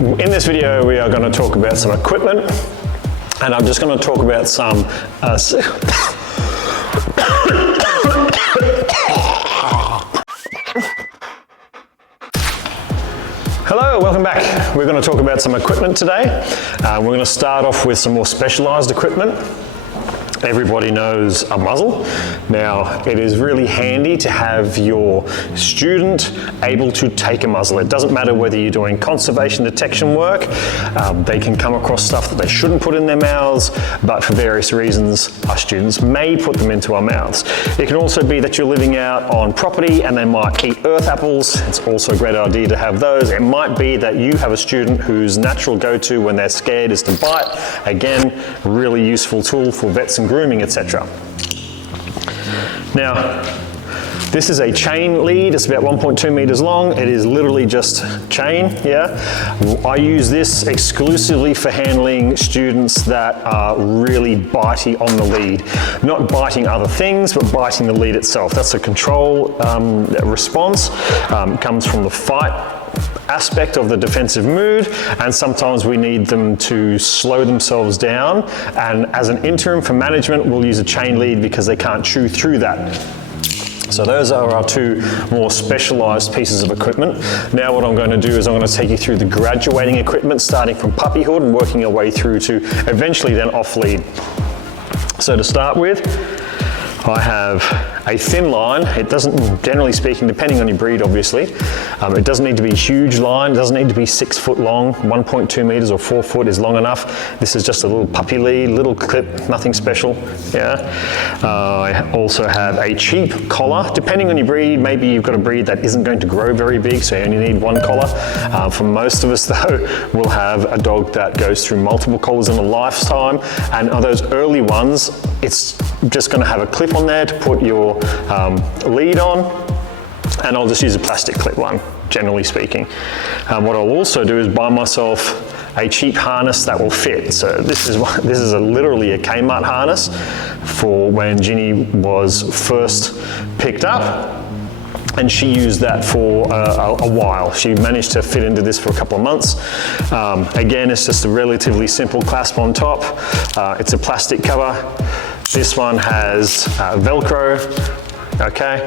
In this video we are going to talk about some equipment, and I'm just going to talk about some Hello, welcome back. We're going to talk about some equipment today. We're going to start off with some more specialized equipment. Everybody knows a muzzle. Now, it is really handy to have your student able to take a muzzle. It doesn't matter whether you're doing conservation detection work, they can come across stuff that they shouldn't put in their mouths, but for various reasons, our students may put them into our mouths. It can also be that you're living out on property and they might eat earth apples. It's also a great idea to have those. It might be that you have a student whose natural go-to when they're scared is to bite. Again, really useful tool for vets and grooming, etc. Now, this is a chain lead. It's about 1.2 meters long. It is literally just chain, yeah? I use this exclusively for handling students that are really bitey on the lead. Not biting other things, but biting the lead itself. That's a control response. Comes from the fight aspect of the defensive mood, and sometimes we need them to slow themselves down, and as an interim for management we'll use a chain lead because they can't chew through that. So those are our two more specialized pieces of equipment. Now what I'm going to do is I'm going to take you through the graduating equipment, starting from puppyhood and working our way through to eventually then off lead. So to start with, I have a thin line. It doesn't, generally speaking, depending on your breed obviously, it doesn't need to be a huge line. It doesn't need to be 6 foot long. 1.2 meters or 4 foot is long enough. This is just a little puppy lead, little clip, nothing special. Yeah. I also have a cheap collar. Depending on your breed, maybe you've got a breed that isn't going to grow very big, so you only need one collar. For most of us though, we'll have a dog that goes through multiple collars in a lifetime, and on those early ones, it's just going to have a clip on there to put your lead on, and I'll just use a plastic clip one, generally speaking. What I'll also do is buy myself a cheap harness that will fit. So this is literally a Kmart harness for when Ginny was first picked up, and she used that for a while. She managed to fit into this for a couple of months. Again, it's just a relatively simple clasp on top. It's a plastic cover. This one has Velcro, okay?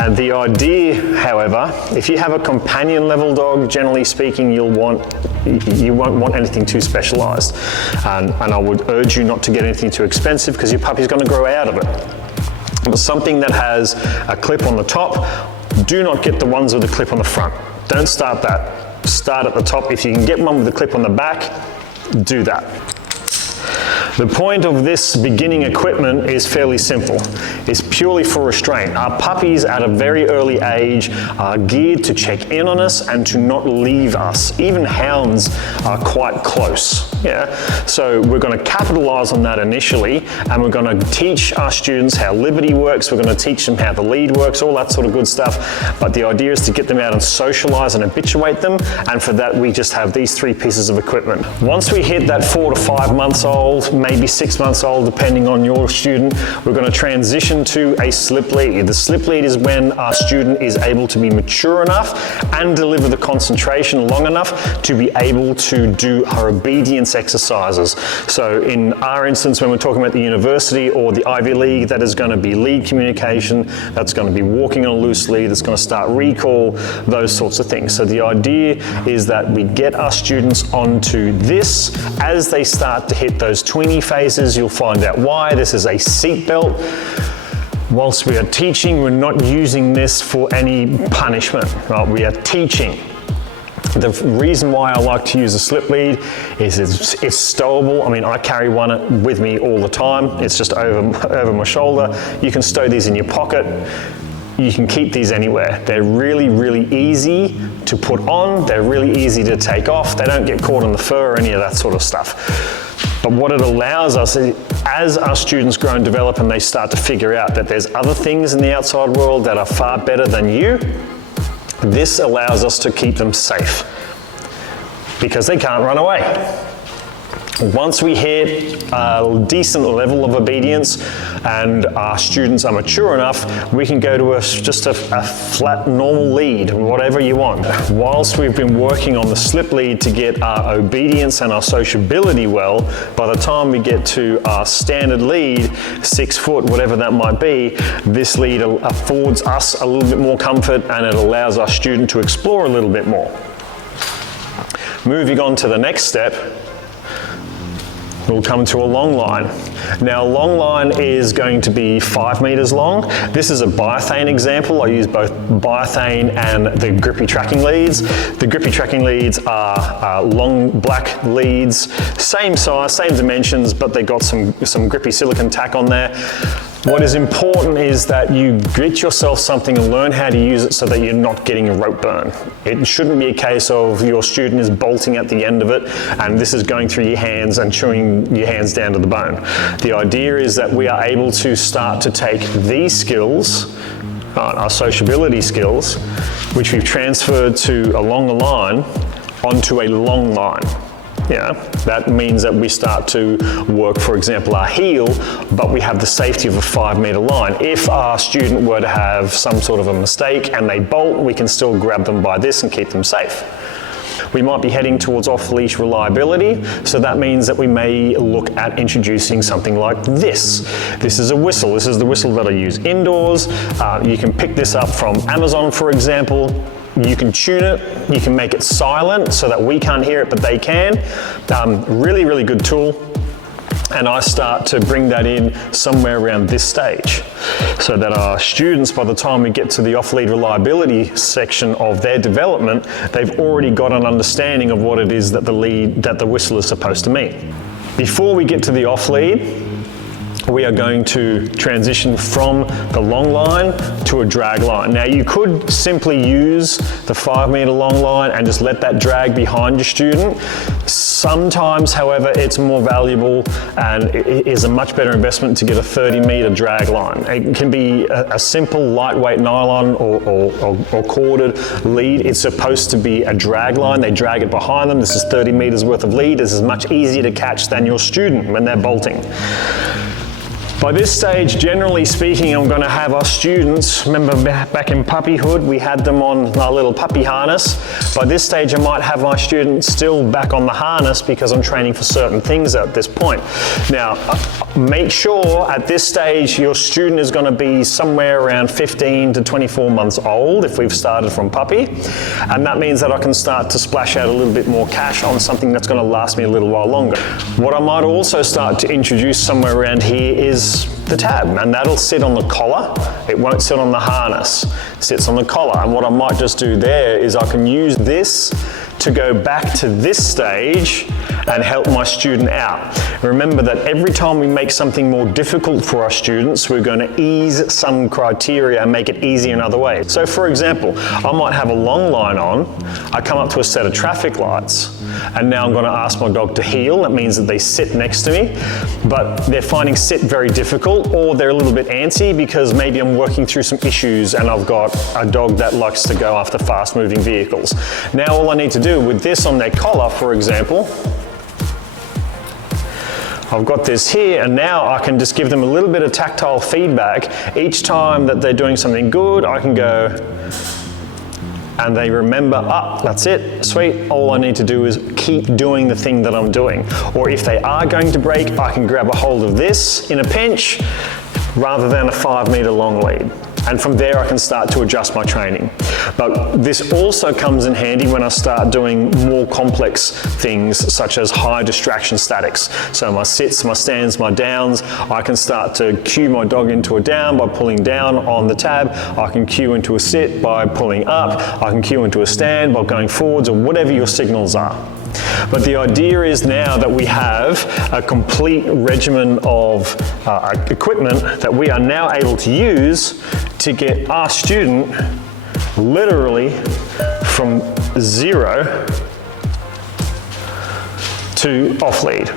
And the idea, however, if you have a companion level dog, generally speaking, you won't want anything too specialized. And I would urge you not to get anything too expensive because your puppy's gonna grow out of it. But something that has a clip on the top, do not get the ones with a clip on the front. Don't start that. Start at the top. If you can get one with a clip on the back, do that. The point of this beginning equipment is fairly simple. It's purely for restraint. Our puppies at a very early age are geared to check in on us and to not leave us. Even hounds are quite close. Yeah? So we're going to capitalize on that initially, and we're going to teach our students how liberty works. We're going to teach them how the lead works, all that sort of good stuff. But the idea is to get them out and socialize and habituate them, and for that we just have these three pieces of equipment. Once we hit that 4 to 5 months old, maybe 6 months old, depending on your student, we're going to transition to a slip lead. The slip lead is when our student is able to be mature enough and deliver the concentration long enough to be able to do our obedience exercises. So in our instance, when we're talking about the university or the Ivy League, that is going to be lead communication, that's going to be walking on a loose lead, that's going to start recall, those sorts of things. So the idea is that we get our students onto this. As they start to hit those tweenie phases, you'll find out why. This is a seat belt. Whilst we are teaching, we're not using this for any punishment, right? We are teaching. The reason why I like to use a slip lead is it's stowable. I mean, I carry one with me all the time. It's just over my shoulder. You can stow these in your pocket. You can keep these anywhere. They're really, really easy to put on. They're really easy to take off. They don't get caught in the fur or any of that sort of stuff. But what it allows us is, as our students grow and develop and they start to figure out that there's other things in the outside world that are far better than you, this allows us to keep them safe because they can't run away. Once we hit a decent level of obedience and our students are mature enough, we can go to just a flat normal lead, whatever you want. Whilst we've been working on the slip lead to get our obedience and our sociability well, by the time we get to our standard lead, 6 foot, whatever that might be, this lead affords us a little bit more comfort and it allows our student to explore a little bit more. Moving on to the next step, we'll come to a long line. Now, a long line is going to be 5 meters long. This is a biothane example. I use both biothane and the grippy tracking leads. The grippy tracking leads are long black leads, same size, same dimensions, but they got some grippy silicone tack on there. What is important is that you get yourself something and learn how to use it so that you're not getting a rope burn. It shouldn't be a case of your student is bolting at the end of it and this is going through your hands and chewing your hands down to the bone. The idea is that we are able to start to take these skills, our sociability skills, which we've transferred to along the line, onto a long line. Yeah, that means that we start to work, for example, our heel, but we have the safety of a 5 meter line. If our student were to have some sort of a mistake and they bolt, we can still grab them by this and keep them safe. We might be heading towards off-leash reliability, so that means that we may look at introducing something like this. This is a whistle. This is the whistle that I use indoors. You can pick this up from Amazon, for example. You can tune it, you can make it silent so that we can't hear it, but they can. Really, really good tool. And I start to bring that in somewhere around this stage so that our students, by the time we get to the off-lead reliability section of their development, they've already got an understanding of what it is that the whistle is supposed to mean. Before we get to the off-lead, we are going to transition from the long line to a drag line. Now, you could simply use the 5 meter long line and just let that drag behind your student. Sometimes, however, it's more valuable and it is a much better investment to get a 30 meter drag line. It can be a simple lightweight nylon or corded lead. It's supposed to be a drag line. They drag it behind them. This is 30 meters worth of lead. This is much easier to catch than your student when they're bolting. By this stage, generally speaking, I'm going to have our students, remember back in puppyhood, we had them on our little puppy harness. By this stage, I might have my students still back on the harness because I'm training for certain things at this point. Now, make sure at this stage, your student is going to be somewhere around 15 to 24 months old if we've started from puppy. And that means that I can start to splash out a little bit more cash on something that's going to last me a little while longer. What I might also start to introduce somewhere around here is the tab, and that'll sit on the collar. It won't sit on the harness. It sits on the collar, and what I might just do there is I can use this to go back to this stage and help my student out. Remember that every time we make something more difficult for our students, we're going to ease some criteria and make it easier in other ways. So for example, I might have a long line on, I come up to a set of traffic lights, and now I'm going to ask my dog to heel. That means that they sit next to me, but they're finding sit very difficult, or they're a little bit antsy because maybe I'm working through some issues and I've got a dog that likes to go after fast moving vehicles. Now all I need to do with this on their collar, for example, I've got this here, and now I can just give them a little bit of tactile feedback. Each time that they're doing something good, I can go, and they remember, that's it, sweet, all I need to do is keep doing the thing that I'm doing. Or if they are going to break, I can grab a hold of this in a pinch rather than a 5 meter long lead. And from there I can start to adjust my training. But this also comes in handy when I start doing more complex things such as high distraction statics. So my sits, my stands, my downs, I can start to cue my dog into a down by pulling down on the tab. I can cue into a sit by pulling up. I can cue into a stand by going forwards, or whatever your signals are. But the idea is now that we have a complete regimen of equipment that we are now able to use to get our student literally from 0 to off lead.